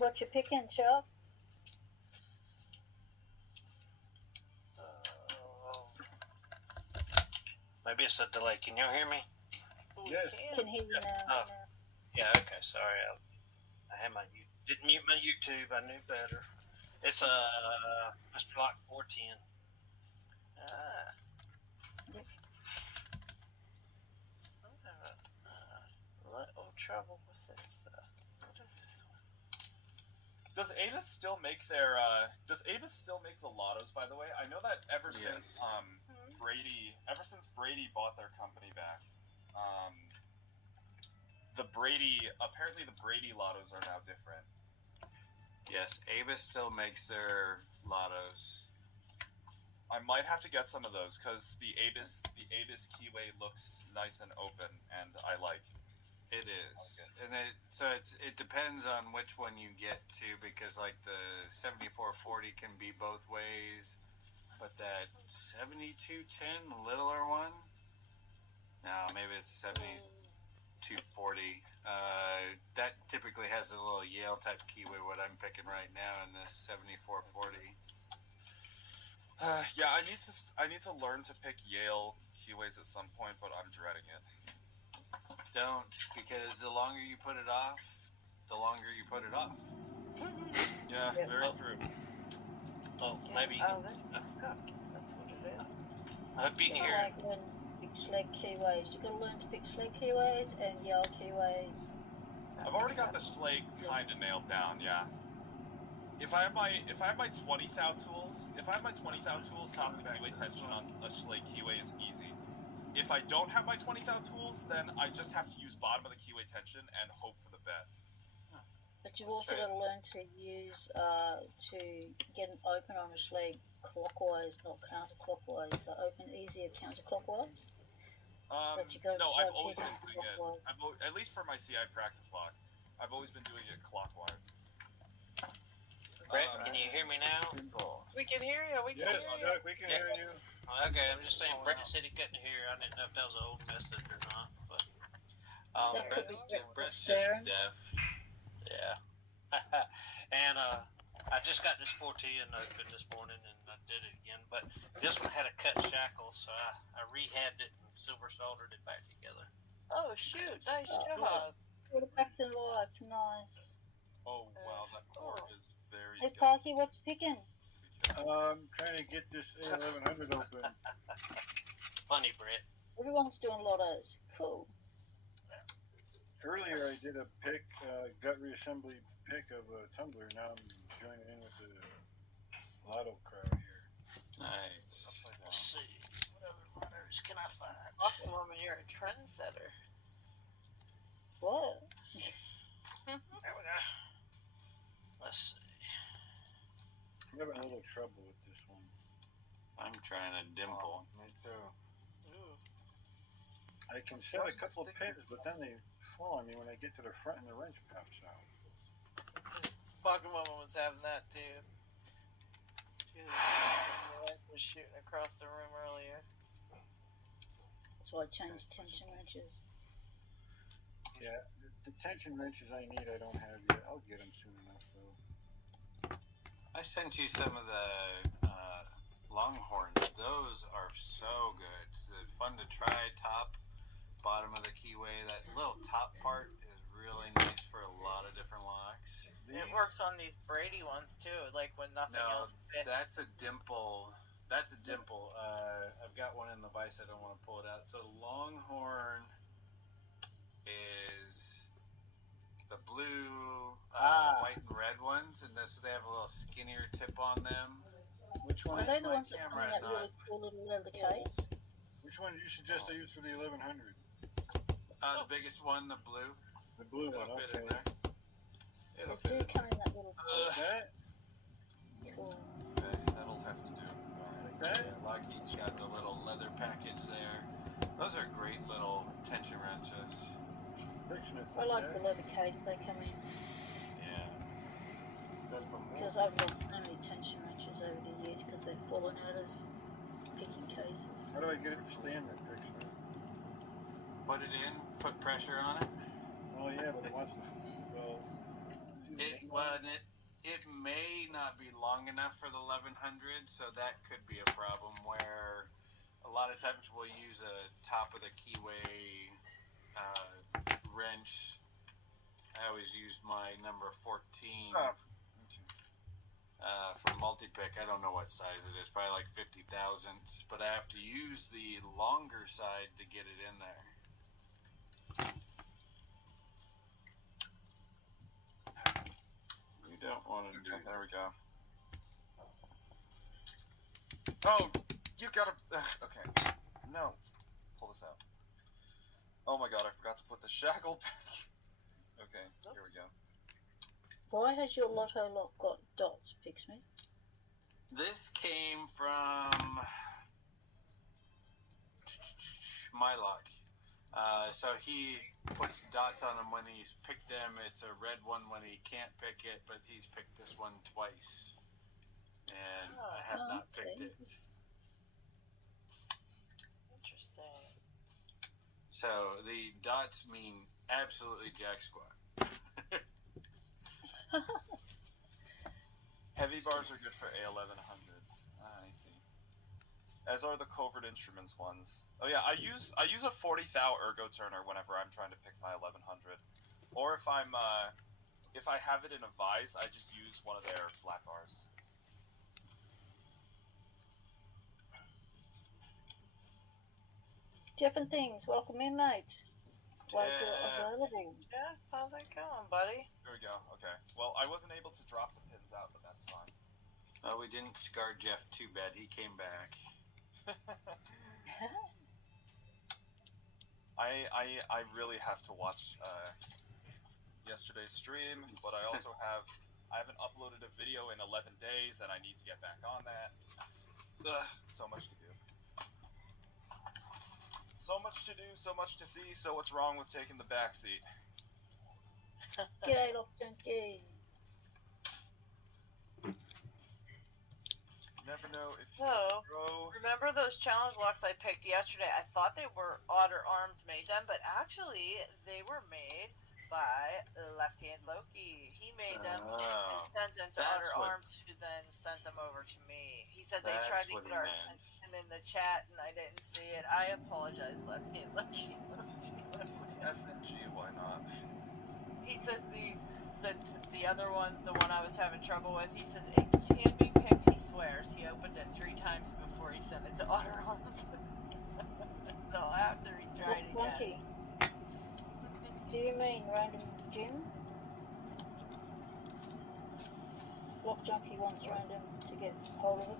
What you picking, Chuck? Maybe it's a delay. Can you hear me? Yes. Can hear you now. Oh. Yeah, okay, sorry. I had my didn't mute my YouTube. I knew better. It's Mr. Lock 410. Yep. I'm having a little trouble with this. What is this one? Does Avis still make their? Does Avis still make the lottos? By the way, I know that ever since Brady bought their company back, apparently the Brady lottos are now different. Yes, Avis still makes their lottos. I might have to get some of those because the Avis keyway looks nice and open, and I like. It is, and it depends on which one you get to, because like the 7440 can be both ways, but that 7210 littler one, no, maybe it's 7240. That typically has a little Yale type keyway. What I'm picking right now in this 7440. Yeah, I need to learn to pick Yale keyways at some point, but I'm dreading it. Don't, because the longer you put it off, the longer you put it off. Yeah, very true. Oh, maybe. Oh, that's what it is. I hope you can hear. Like learn to pick select keyways. You've got to learn to pick select keyways and yell keyways. I've already got the Slate kind of nailed down. Yeah. If I have my 20,000 tools, topping the keyway tension on a Slate keyway is easy. If I don't have my 20,000 tools, then I just have to use bottom of the keyway tension and hope for the best. But you've also got to learn to use to get an open on a slate clockwise, not counterclockwise. So open easier counterclockwise. But you got No, I've always been doing it. clockwise. At least for my CI practice log, I've always been doing it clockwise. Brett, can you hear me now? Dimple. We can hear you. We can Yes, hear you. Chuck, we can hear you. Okay, I'm just saying. Brett said he couldn't hear. I didn't know if that was an old message or not. But That could be Brett's Sharon. just deaf. yeah. And I just got this 410 open this morning, and I did it again. But this one had a cut shackle, so I rehabbed it and silver soldered it back together. Oh shoot! Nice job. Put it back to life. Nice. Oh wow, that core is very Hey, good. Parky, what you picking? Trying to get this A1100 open. Funny, Brett. Everyone's doing lottos. Cool. Earlier I did a pick, gut reassembly pick of a tumbler. Now I'm joining in with the lotto crowd here. Nice. Let's see. What other letters can I find? Awesome, woman, you're a trendsetter. What? There we go. Let's see. I'm having a little trouble with this one. I'm trying a dimple. Me too. Ooh. I can set a couple of pins, but then they fall on me when I get to the front and the wrench pops out. Pocket Woman was having that too. She was shooting across the room earlier. That's why I changed tension wrenches. Yeah, the tension wrenches I need I don't have yet. I'll get them soon enough though. I sent you some of the Longhorns. Those are so good. It's fun to try. Top, bottom of the keyway. That little top part is really nice for a lot of different locks. It works on these Brady ones too, like when nothing else fits. That's a dimple. That's a dimple. I've got one in the vise. I don't want to pull it out. So Longhorn is the blue, white, and red ones, and they have a little skinnier tip on them. Which one? Are they the my ones that come camera in that really cool little leather case? Which one do you suggest I use for the 1100? The biggest one, the blue. The blue It'll one. fit Okay. in there. They It'll do fit in come there. in that little Like that? cool. That'll have to do. Like that? Yeah, Lockheed's got the little leather package there. Those are great little tension wrenches. Frictionless I like that. the leather case they come in. Yeah. Because I've lost so many tension wrenches over the years because they've fallen out of picking cases. How do I get it to stand that friction? Put it in, put pressure on it. Oh yeah, but it wants to. Well, Well, and it may not be long enough for the 1100, so that could be a problem where a lot of times we'll use a top of the keyway wrench. I always use my number 14 for multi-pick. I don't know what size it is, probably like 50 thousandths, but I have to use the longer side to get it in there. We don't want to do. There we go. Oh, you gotta. Okay. No. Pull this out. Oh my god, I forgot to put the shackle back. Okay, Oops. here we go. Why has your lotto lock got dots, Pixme? This came from my lock. So he puts dots on them when he's picked them. It's a red one when he can't pick it, but he's picked this one twice. And I have not picked it. Interesting. So the dots mean absolutely jack squat. Heavy bars are good for A1100s. I see. As are the covert instruments ones. Oh yeah, I use a 40 thou ergo turner whenever I'm trying to pick my 1100. Or if I have it in a vise, I just use one of their flat bars. Jeff and Things, welcome in, mate. Glad you're available. Yeah, how's it going, buddy? There we go. Okay. Well, I wasn't able to drop the pins out, but that's fine. Oh, we didn't scar Jeff too bad. He came back. I really have to watch yesterday's stream, but I also haven't uploaded a video in 11 days, and I need to get back on that. So much to do. So much to do, so much to see, so what's wrong with taking the back seat? G'day, Lockjunkie. Never know if you So, throw... remember those challenge locks I picked yesterday? I thought they were Otter Arms made them, but actually they were made by Left Hand Loki. He made them and sent them to Otter Arms, who then sent them over to me. He said they tried to get our attention in the chat and I didn't see it. I apologize, Left Hand Loki. FNG, why not? He said the other one, the one I was having trouble with, he says it can be picked, he swears. He opened it 3 times before he sent it to Otter Arms. So I have to retry it again. Do you mean Random Jim? Lockjunkie wants Random to get hold of it.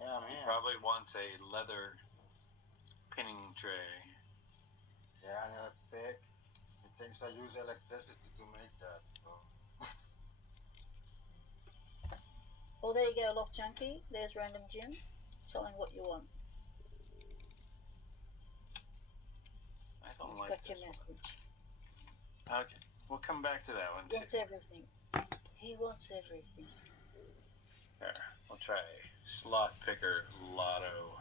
Yeah, He man. probably wants a leather pinning tray. Yeah, I'm gonna pick. He thinks I use electricity to make that. So. Well, there you go, Lockjunkie. There's Random Jim. Tell him what you want. I don't He's like got this your one. message. Okay, we'll come back to that one He wants too. everything. He wants everything. There, we'll try Sloth Picker Lotto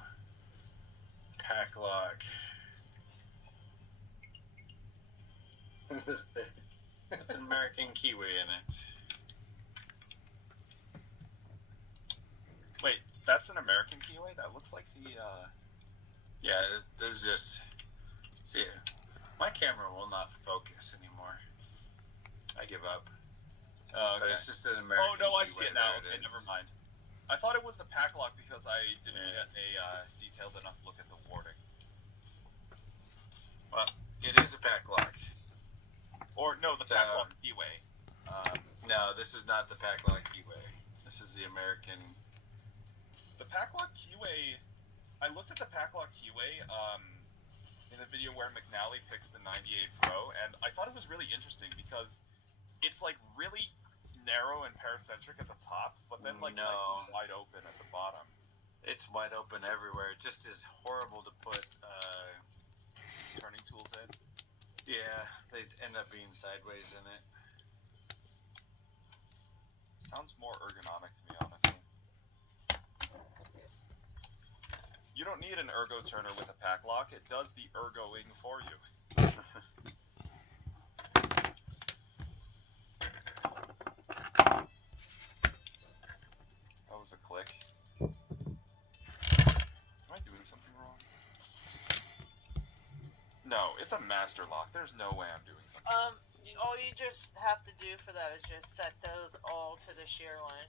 Pack Lock. With an American Kiwi in it. Wait, that's an American keyway? That looks like the, Yeah, this is just... See, my camera will not focus anymore. I give up. Oh, But okay. it's just an American Oh, no, I keyway. see it now. There Okay, is. never mind. I thought it was the pack lock because I didn't get a detailed enough look at the wording. Well, it is a pack lock. Or, no, the pack lock keyway. No, this is not the pack lock keyway. This is the American... The pack lock keyway... I looked at the pack lock keyway in the video where McNally picks the 98 Pro, and I thought it was really interesting because it's, like, really narrow and paracentric at the top, but then, like, nice and wide open at the bottom. It's wide open everywhere. It just is horrible to put... Turning tools in. Yeah, they'd end up being sideways in it. Sounds more ergonomic to me, honestly. You don't need an ergo turner with a pack lock. It does the ergoing for you. No, it's a master lock. There's no way I'm doing something. All you just have to do for that is just set those all to the shear line.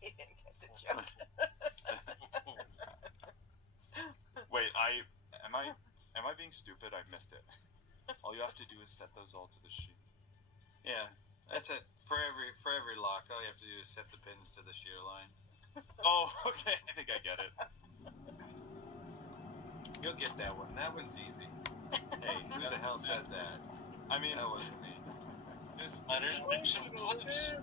He didn't get the joke. Wait, am I being stupid? I missed it. All you have to do is set those all to the shear. Yeah, that's it. For every lock, all you have to do is set the pins to the shear line. Oh, okay. I think I get it. You'll get that one. That one's easy. Hey, who the hell said that? I mean, that wasn't me. There's been some clips.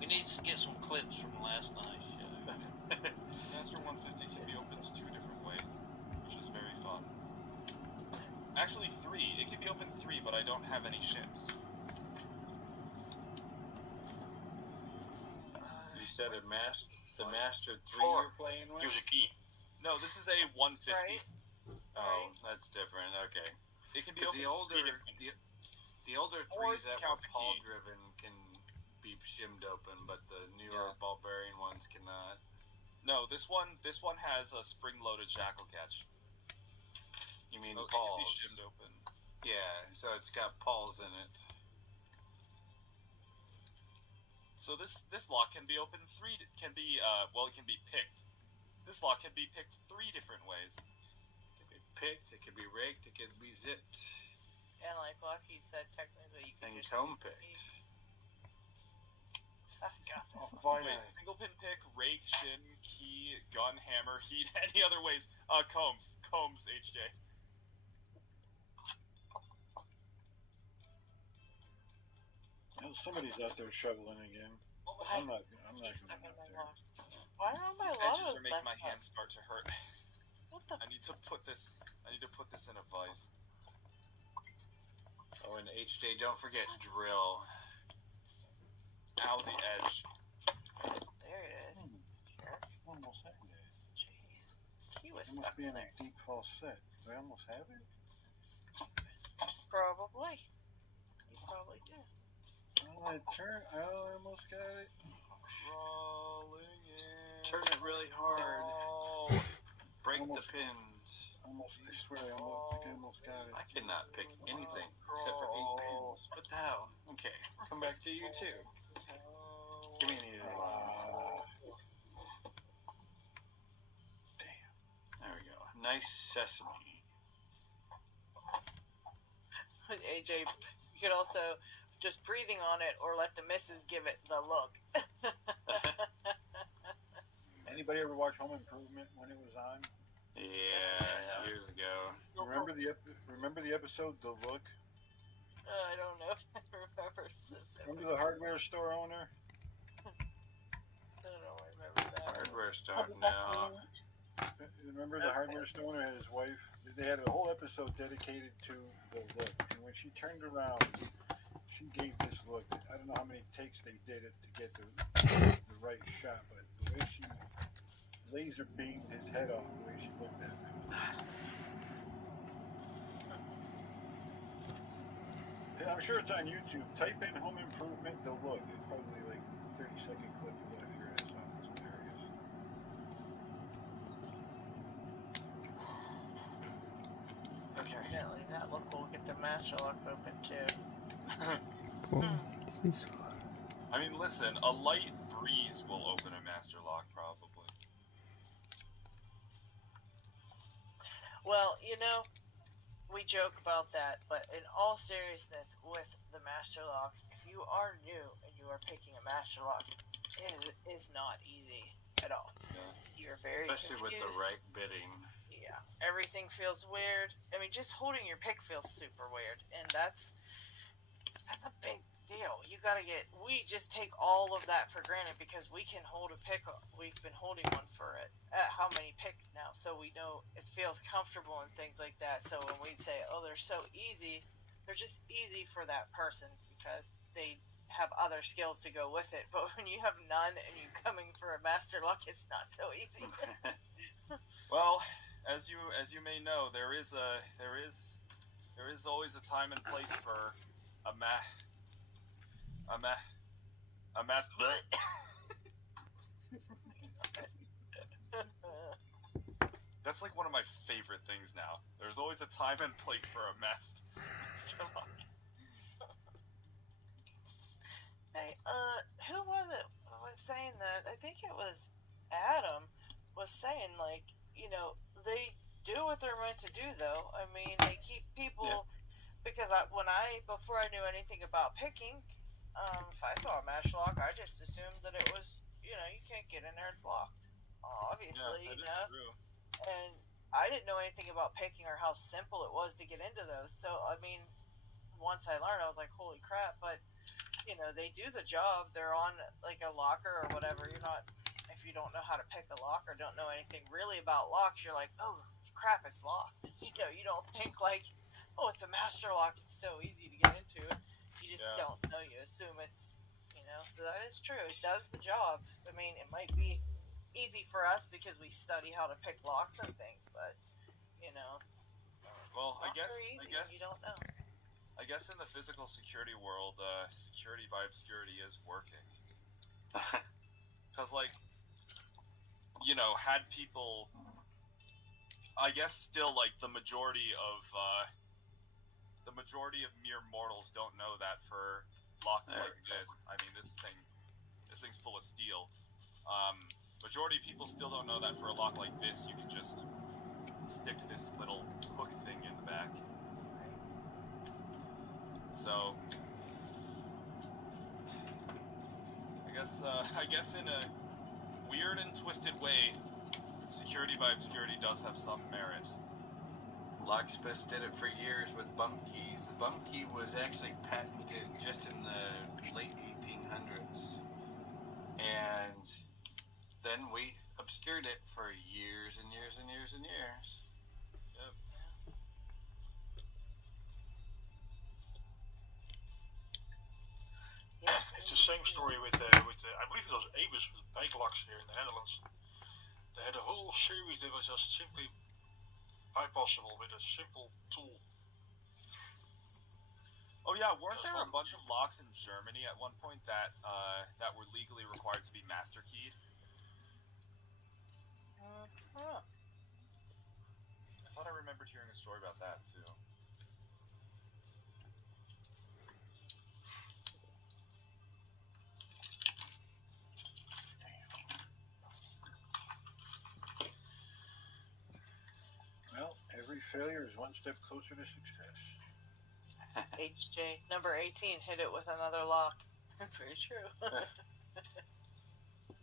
We need to get some clips from last night's show. Master 150 can be opened 2 different ways, which is very fun. Actually, 3. It can be opened 3, but I don't have any ships. You said the Master 3 4. you're playing with? Here's a key. No, this is a 150. Right. Oh, that's different. Okay. It can be Because opened the older Or threes that count were the key. Paul driven can be shimmed open, but the newer ball bearing ones cannot. No, this one has a spring-loaded shackle catch. You mean So Paul's? it can be shimmed open. Yeah, so it's got Paul's in it. So this lock can be opened it can be picked. This lock can be picked 3 different ways. It can be picked, it can be raked, it can be zipped, And like Lucky said, technically you can and just comb use the picked. key. I got this. Wait, single pin pick, rake, shim, key, gun, hammer, heat, any other ways. Combs, HJ. Well, somebody's out there shoveling again. I'm not He's going stuck in out my there. lock. Why are my These edges logos are making my messed up? hands start to hurt. What the? I need to put this in a vise. Oh, and HJ, don't forget drill. Ow, the edge. There it is. Sure. Almost have it. Jeez. He was It must stuck be in in a there. deep false set. Do I almost have it? Probably. You probably do. Oh, I almost got it. Rolling in. Turn it really hard. Oh. Break Almost. the pins. Almost, I swear, I almost got it. I cannot pick anything except for 8 pins. What the hell? Okay, come back to you too. Give me an easy one. Damn. There we go. Nice sesame. AJ, you could also just breathing on it or let the missus give it the look. Anybody ever watch Home Improvement when it was on? Yeah, years ago. Remember the episode The Look? I don't know if I remember specifically. Remember the hardware store owner? I don't remember that. Hardware store I'll be back in a now. minute. Remember the hardware store owner and his wife? They had a whole episode dedicated to The Look. And when she turned around, she gave this look. I don't know how many takes they did it to get the right shot, but the way she laser beamed his head off, the way she looked at him. And I'm sure it's on YouTube. Type in Home Improvement, The Look. It's probably like a 30-second clip of that if your ass off. It's hilarious. Okay. Evidently, that look will get the master lock open too. I mean, listen, a light breeze will open a master lock, probably. Well, you know, we joke about that, but in all seriousness, with the master locks, if you are new and you are picking a master lock, it is not easy at all. Yeah. You're very Especially with confused. the right bidding. Yeah, everything feels weird. I mean, just holding your pick feels super weird, and that's a big deal. You gotta we just take all of that for granted because we can hold a pick. We've been holding one for how many picks now, so we know it feels comfortable and things like that. So when we say, oh, they're so easy, they're just easy for that person because they have other skills to go with it. But when you have none and you're coming for a master lock, it's not so easy. Well, as you may know, there is always a time and place for a mass. That's like one of my favorite things now. There's always a time and place for a master lock. Hey, who was it was saying that? I think it was Adam was saying, like, they do what they're meant to do, though. I mean, they keep people, because before I knew anything about picking, if I saw a mash lock, I just assumed that it was, you can't get in there, it's locked. Obviously, yeah, that is true. And I didn't know anything about picking or how simple it was to get into those. So, I mean, once I learned, I was like, holy crap, but they do the job. They're on like a locker or whatever. If you don't know how to pick a lock or don't know anything really about locks, you're like, oh crap, it's locked. You don't think like, oh, it's a master lock. It's so easy to get into. You just don't know. You assume it's, so that is true. It does the job. I mean, it might be easy for us because we study how to pick locks and things, but well, I guess you don't know. I guess in the physical security world, security by obscurity is working. Because, like, had people... I guess still, like, the majority of mere mortals don't know that for locks like this. I mean, this thing's full of steel. Majority of people still don't know that for a lock like this, you can just stick this little hook thing in the back. So, I guess in a weird and twisted way, security by obscurity does have some merit. Locksmiths did it for years with bump keys. The bump key was actually patented just in the late 1800s. And then we obscured it for years and years and years and years. Yep. It's the same story with I believe it was Avis with bike locks here in the Netherlands. They had a whole series that was just simply bypassable with a simple tool. Oh yeah, weren't there a bunch of locks in Germany at one point that were legally required to be master keyed? I thought I remembered hearing a story about that too. Well, every failure is one step closer to success. HJ, number 18, hit it with another lock. Very true.